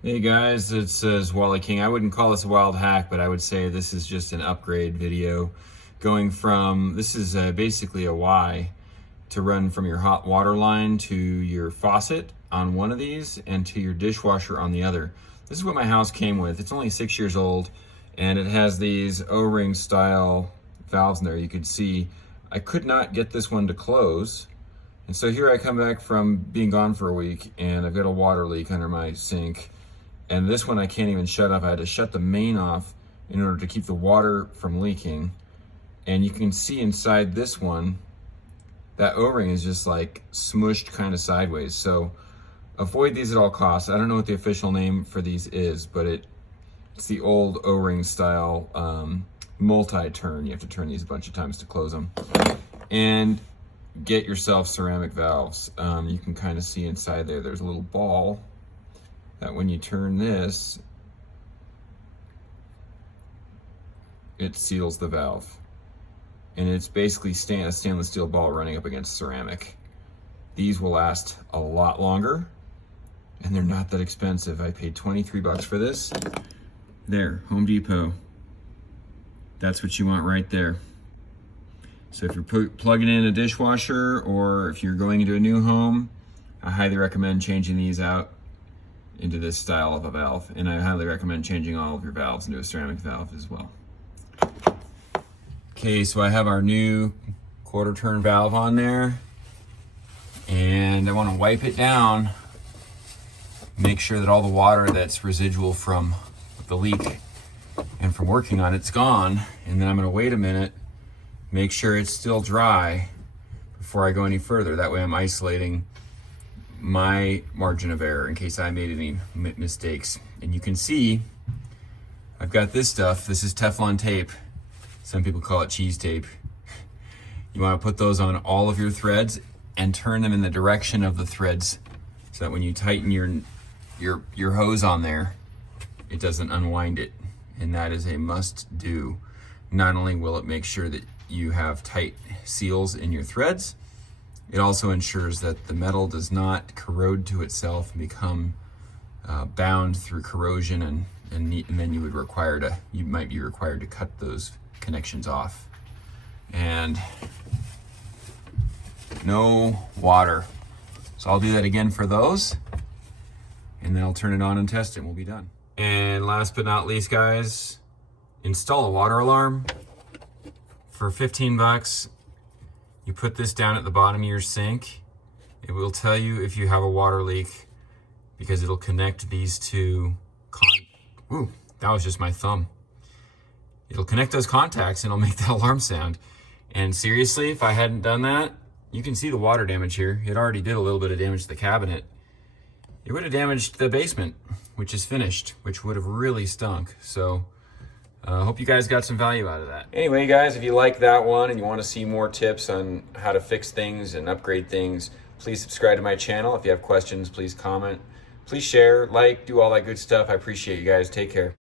Hey guys, it says Wally King. I wouldn't call this a wild hack, but I would say this is just an upgrade video going from, this is basically a Y to run from your hot water line to your faucet on one of these and to your dishwasher on the other. This is what my house came with. It's only 6 years old and it has these O-ring style valves in there. You could see I could not get this one to close. And so here I come back from being gone for a week and I've got a water leak under my sink. And this one I can't even shut off. I had to shut the main off in order to keep the water from leaking. And you can see inside this one, that O-ring is just like smushed kind of sideways. So avoid these at all costs. I don't know what the official name for these is, but it's the old O-ring style multi-turn. You have to turn these a bunch of times to close them. And get yourself ceramic valves. You can kind of see inside there, there's a little ball that when you turn this, it seals the valve. And it's basically a stainless steel ball running up against ceramic. These will last a lot longer and they're not that expensive. I paid 23 bucks for this. There, Home Depot. That's what you want right there. So if you're plugging in a dishwasher or if you're going into a new home, I highly recommend changing these out into this style of a valve. And I highly recommend changing all of your valves into a ceramic valve as well. Okay, so I have our new quarter turn valve on there and I want to wipe it down, make sure that all the water that's residual from the leak and from working on it's gone. And then I'm going to wait a minute, make sure it's still dry before I go any further. That way I'm isolating my margin of error in case I made any mistakes. And you can see I've got this stuff. This is Teflon tape. Some people call it cheese tape. You want to put those on all of your threads and turn them in the direction of the threads so that when you tighten your hose on there, it doesn't unwind it. And that is a must do. Not only will it make sure that you have tight seals in your threads, it also ensures that the metal does not corrode to itself and become bound through corrosion, and then you might be required to cut those connections off. And no water. So I'll do that again for those, and then I'll turn it on and test it and we'll be done. And last but not least, guys, install a water alarm. For 15 bucks, you put this down at the bottom of your sink. It will tell you if you have a water leak because it'll connect these two. Ooh, that was just my thumb. It'll connect those contacts and it'll make that alarm sound. And seriously, if I hadn't done that, you can see the water damage here. It already did a little bit of damage to the cabinet. It would have damaged the basement, which is finished, which would have really stunk. So I hope you guys got some value out of that. Anyway, guys, if you like that one and you want to see more tips on how to fix things and upgrade things, please subscribe to my channel. If you have questions, please comment. Please share, like, do all that good stuff. I appreciate you guys. Take care.